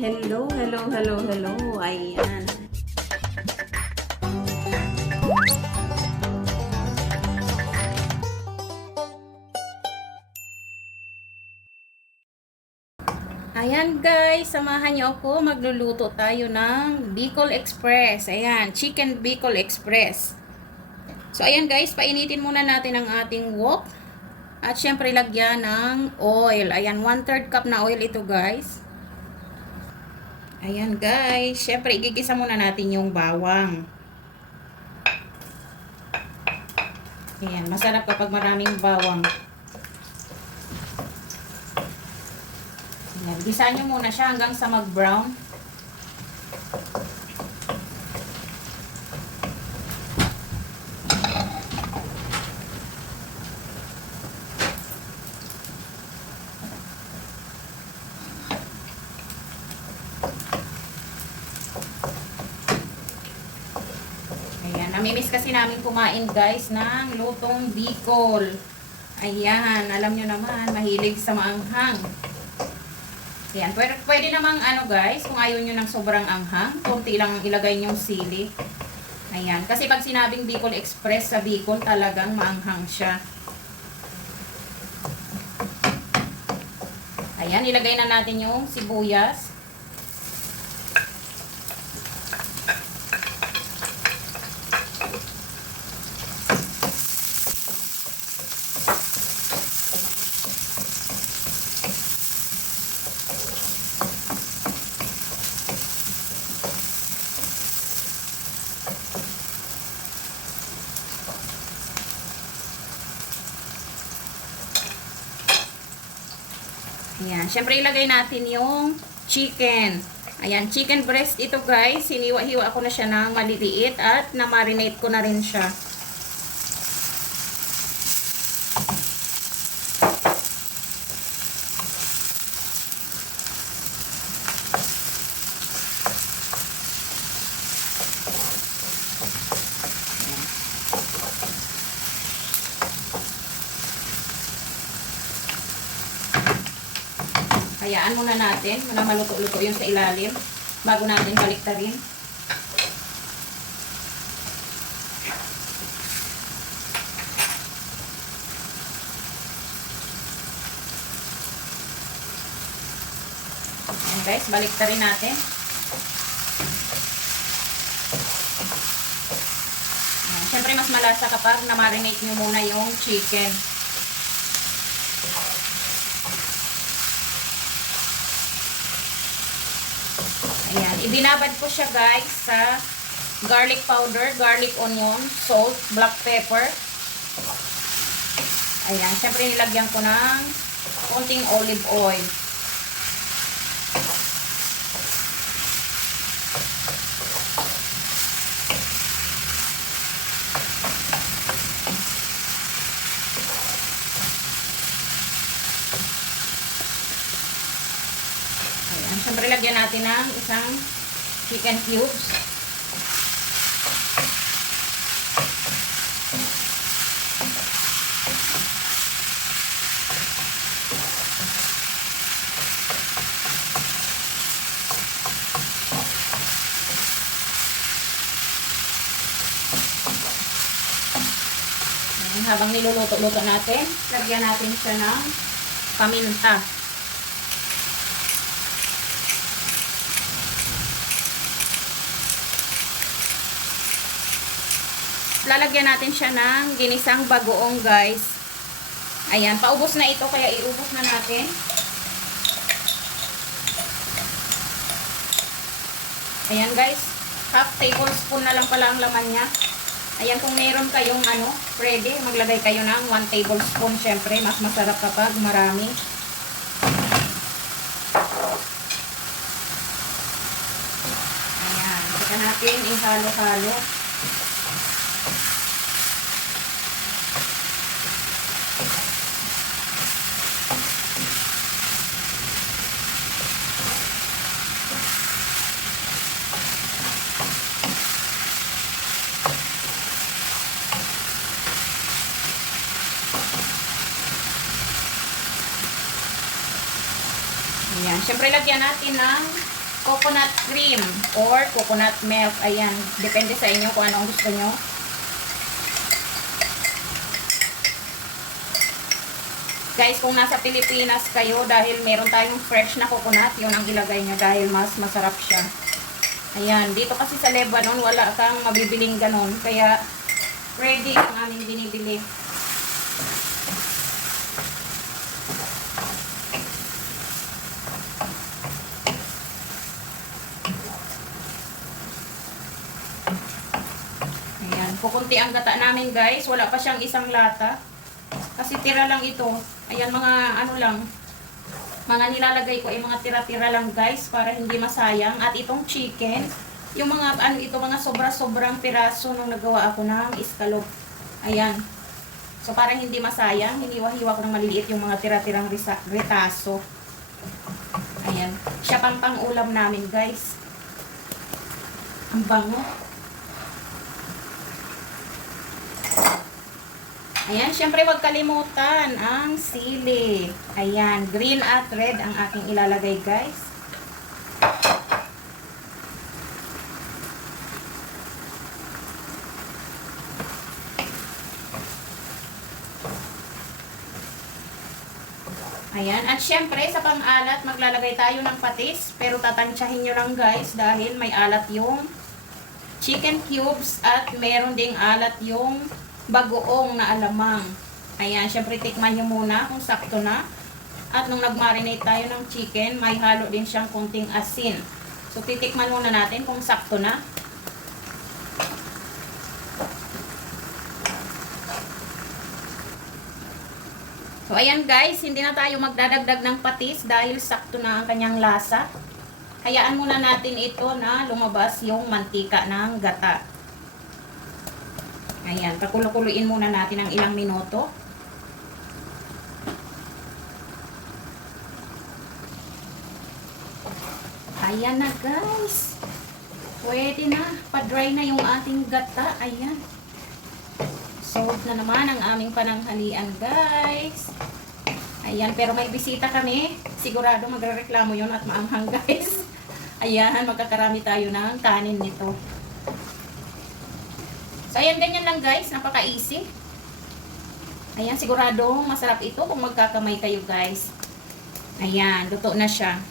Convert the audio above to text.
Hello, hello, hello, hello. Ayan. Ayan guys, samahan niyo ako. Magluluto tayo ng Bicol Express. Ayan, Chicken Bicol Express. So ayan guys, painitin muna natin ang ating wok. At syempre lagyan ng oil. Ayan, 1/3 cup na oil ito guys. Ayan guys, syempre igigisa muna natin yung bawang. Ayan, masarap kapag maraming bawang. Ayan, gisa nyo muna siya hanggang sa mag-brown. Namimiss kasi namin kumain guys ng lutong Bicol. Ayan, alam nyo naman, mahilig sa maanghang. Ayan, pwede namang ano guys, kung ayaw nyo ng sobrang anghang, konti lang ilagay nyo sili. Ayan, kasi pag sinabing Bicol Express sa Bicol, talagang maanghang siya. Ayan, ilagay na natin yung sibuyas. Ayan, syempre ilagay natin yung chicken. Ayan, chicken breast ito guys. Hiniwa-hiwa ko na siya ng maliliit at na-marinate ko na rin siya. Hayaan muna natin na maluto-luto yung sa ilalim bago natin baliktarin. Ayan guys, baliktarin natin. Ayan, syempre mas malasa kapag na-marinate nyo muna yung chicken. Ayan, ibinabad ko siya guys sa garlic powder, garlic onion, salt, black pepper. Ayan, syempre nilagyan ko ng konting olive oil. Siyempre, lagyan natin ng isang chicken cubes. Habang niluluto-luto natin, lagyan natin siya ng paminta. Lalagyan natin siya ng ginisang bagoong guys. Ayan, paubos na ito kaya iubos na natin. Ayan guys, half tablespoon na lang pala ang laman niya. Ayan, kung meron kayong pwede maglagay kayo ng 1 tablespoon. Syempre, mas masarap kapag marami. Ayan, saka natin ihalo-halo. Ayan. Siyempre, lagyan natin ng coconut cream or coconut milk. Ayan, depende sa inyo kung anong gusto nyo. Guys, kung nasa Pilipinas kayo, dahil meron tayong fresh na coconut, yun ang ilagay nyo dahil mas masarap siya. Ayan, dito kasi sa Lebanon, wala kang mabibiling ganon. Kaya, ready ang aming binibili. Ayan, kukunti ang gata namin guys. Wala pa siyang isang lata. Kasi tira lang ito. Ayan, mga ano lang. Mga nilalagay ko ay mga tira-tira lang guys. Para hindi masayang. At itong chicken. Yung mga ano ito, mga sobra-sobrang piraso nung nagawa ako ng escalope. Ayan. So para hindi masayang, hiniwa-hiwa ko ng maliliit yung mga tira-tirang retaso. Ayan. Siya pang ulam namin guys. Ang bango. Ayan, syempre wag kalimutan ang sili. Ayan, green at red ang aking ilalagay guys. Ayan, at syempre sa pang-alat maglalagay tayo ng patis. Pero tatansyahin nyo lang guys dahil may alat yung chicken cubes at meron ding alat yung bagoong na alamang. Ayan, syempre tikman nyo muna kung sakto na. At nung nag-marinate tayo ng chicken, may halo din siyang konting asin. So titikman muna natin kung sakto na. So ayan guys, hindi na tayo magdadagdag ng patis dahil sakto na ang kanyang lasa. Hayaan muna natin ito na lumabas yung mantika ng gata. Ayan, pakulo-kuluin muna natin ng ilang minuto. Ayan na guys. Pwede na. Pa-dry na yung ating gata. Ayan. Solved na naman ang aming pananghalian guys. Ayan, pero may bisita kami. Sigurado magrereklamo yun at maanghang guys. Ayan, magkakarami tayo ng kanin nito. So, ayan, ganyan lang guys. Napaka-easy. Ayan, sigurado masarap ito kung magkakamay kayo guys. Ayan, luto na siya.